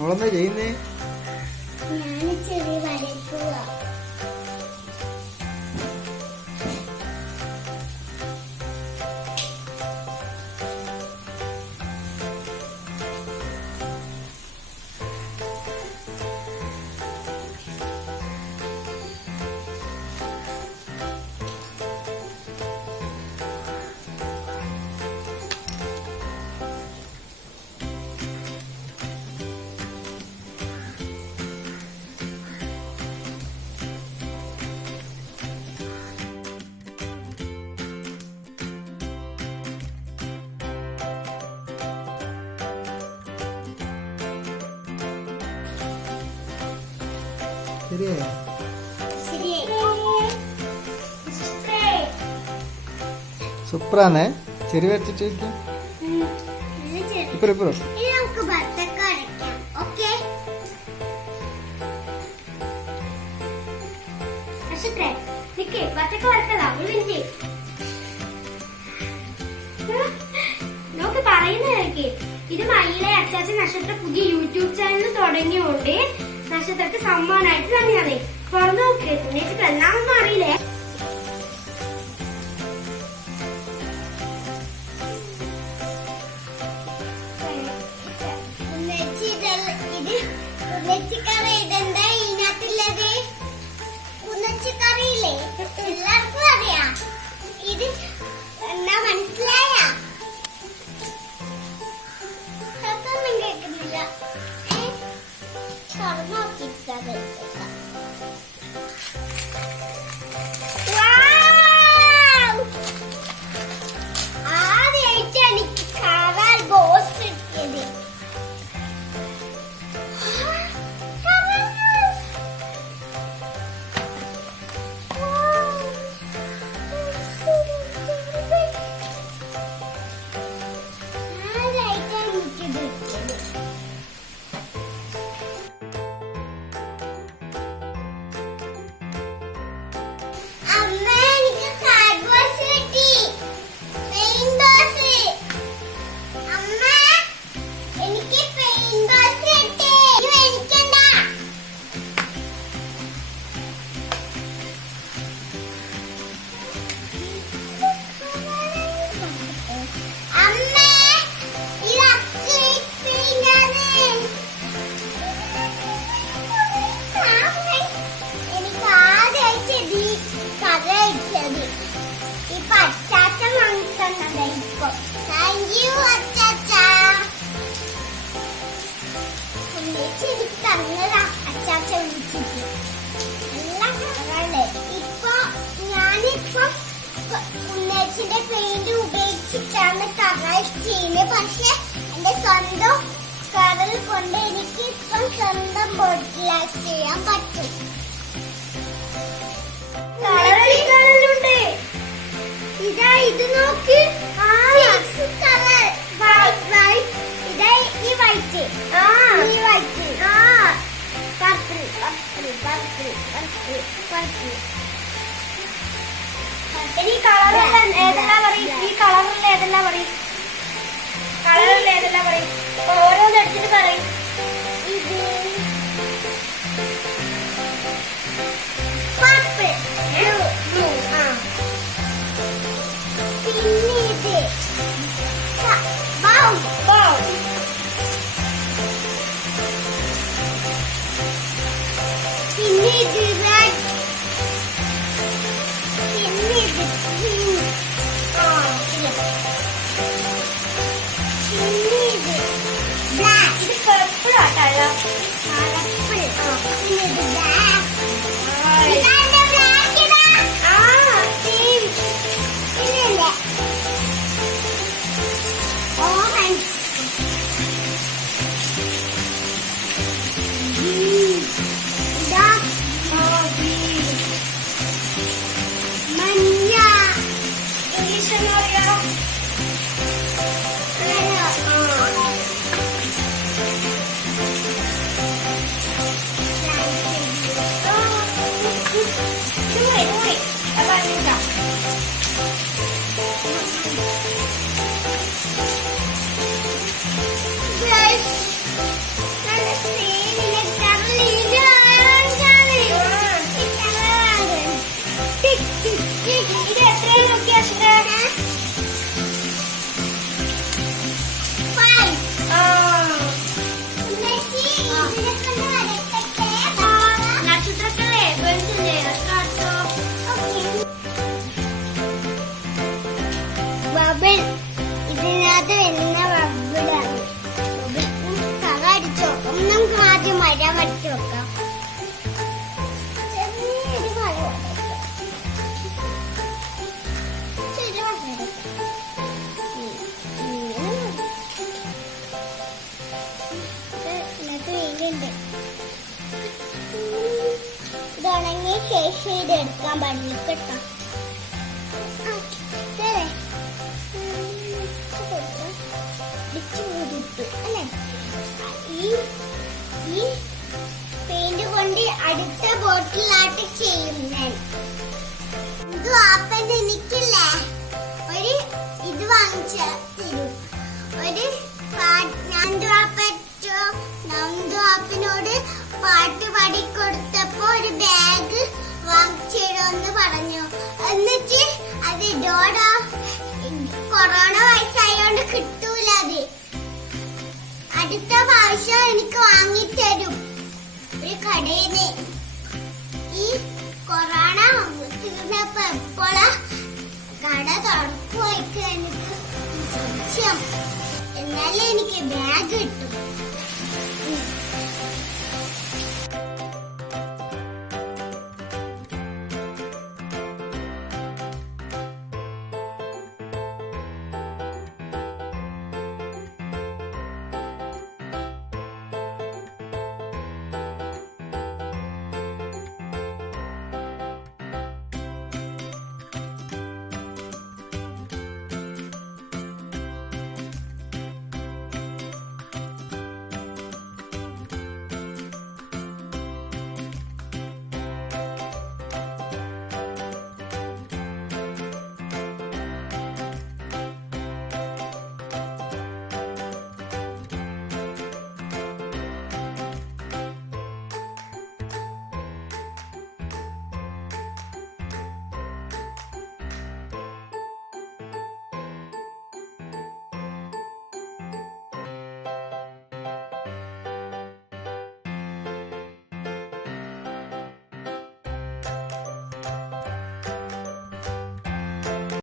മോളെന്താ ചെയ്യുന്നേ? ഞാൻ ചെറിയ വരയ്ക്കുക. ശരിയായോ? സൂപ്പറാണേ. ചെരി വരച്ചിട്ട് ഇപ്പുറം ഇപ്പുറം. നമുക്ക് പറയുന്നതൊക്കെ ഇത് മയിലെ അച്ചാച്ച നക്ഷത്ര പുതിയ യൂട്യൂബ് ചാനൽ തുടങ്ങിയോണ്ട് നക്ഷത്രക്ക് സമ്മാനമായിട്ട് തന്നെയാണ്. തുറന്നു നോക്കിയിട്ട് എന്നിട്ട് എല്ലാമൊന്നും അറിയില്ലേ. എല്ലാവർക്കും അറിയാം. ഇത് എന്നാ മനസ്സിലായ? അതൊന്നും കേൾക്കുന്നില്ല. തുറന്നു നോക്കിച്ചത് ആദ്യമായിട്ട് എനിക്ക് കാണാൻ ബോസ് കിട്ടിയത്. ഇപ്പൊ ഞാനിപ്പോ ഉണ്ണേച്ചിന്റെ പെയിന്റ് ഉപയോഗിച്ചിട്ടാണ് കളർ ചെയ്യുന്നത്. പക്ഷെ എന്റെ സ്വന്തം കളർ കൊണ്ട് എനിക്ക് ഇപ്പം സ്വന്തം ബോട്ടിലാക്കി ചെയ്യാൻ പറ്റും. ഇതാ ഇത് നോക്ക്. കളർ ഇതാ ഈ വൈറ്റ് ഈ white purple purple purple purple purple. ഇനി കളറിൽ ഏതെല്ലാം പറയും? ഈ കളറിൽ ഏതെല്ലാം പറയും? കളറിൽ ഏതെല്ലാം പറയും? ഓരോന്ന് എടുത്തിട്ട് പറയും. ഇത് പർപ്പിൾ ബ്ലൂ. പിന്നെ ഇത് ബ്രൗൺ ബ്രൗൺ. പിന്നെ ഇത് റെഡ്. പിന്നെ ഇത് ഗ്രീൻ. പിന്നെ ഇത് ബ്ലാക്ക്. ഇത് പർപ്പിൾ. ചെയ്തെടുക്കാൻ പാടില്ല കേട്ടോ. അല്ലേ ഈ പെയിന്റ് കൊണ്ട് അടുത്ത ബോട്ടിലായിട്ട് ചെയ്യും ഞാൻ. ഇത് ആപ്പൻ എനിക്കില്ലേ ഒരു ഇത് വാങ്ങിച്ച തരും. ഒരു ആപ്പിനോട് പാട്ട് പാടി കൊടുത്തപ്പോ ഒരു ബാഗ് വാങ്ങിച്ചിടുമെന്ന് പറഞ്ഞു. എന്നിട്ട് അത് കൊറോണ വയസ്സായോണ്ട് കിട്ടൂല. അത് അടുത്ത പ്രാവശ്യം എനിക്ക് വാങ്ങിത്തരും ഒരു കടയില്. ഈ കൊറോണ തീർന്നപ്പോ എപ്പോഴാ കട തുറക്കുമായിരിക്കും എനിക്ക് സംശയം. എന്നാലേ എനിക്ക് ബാഗ് കിട്ടും.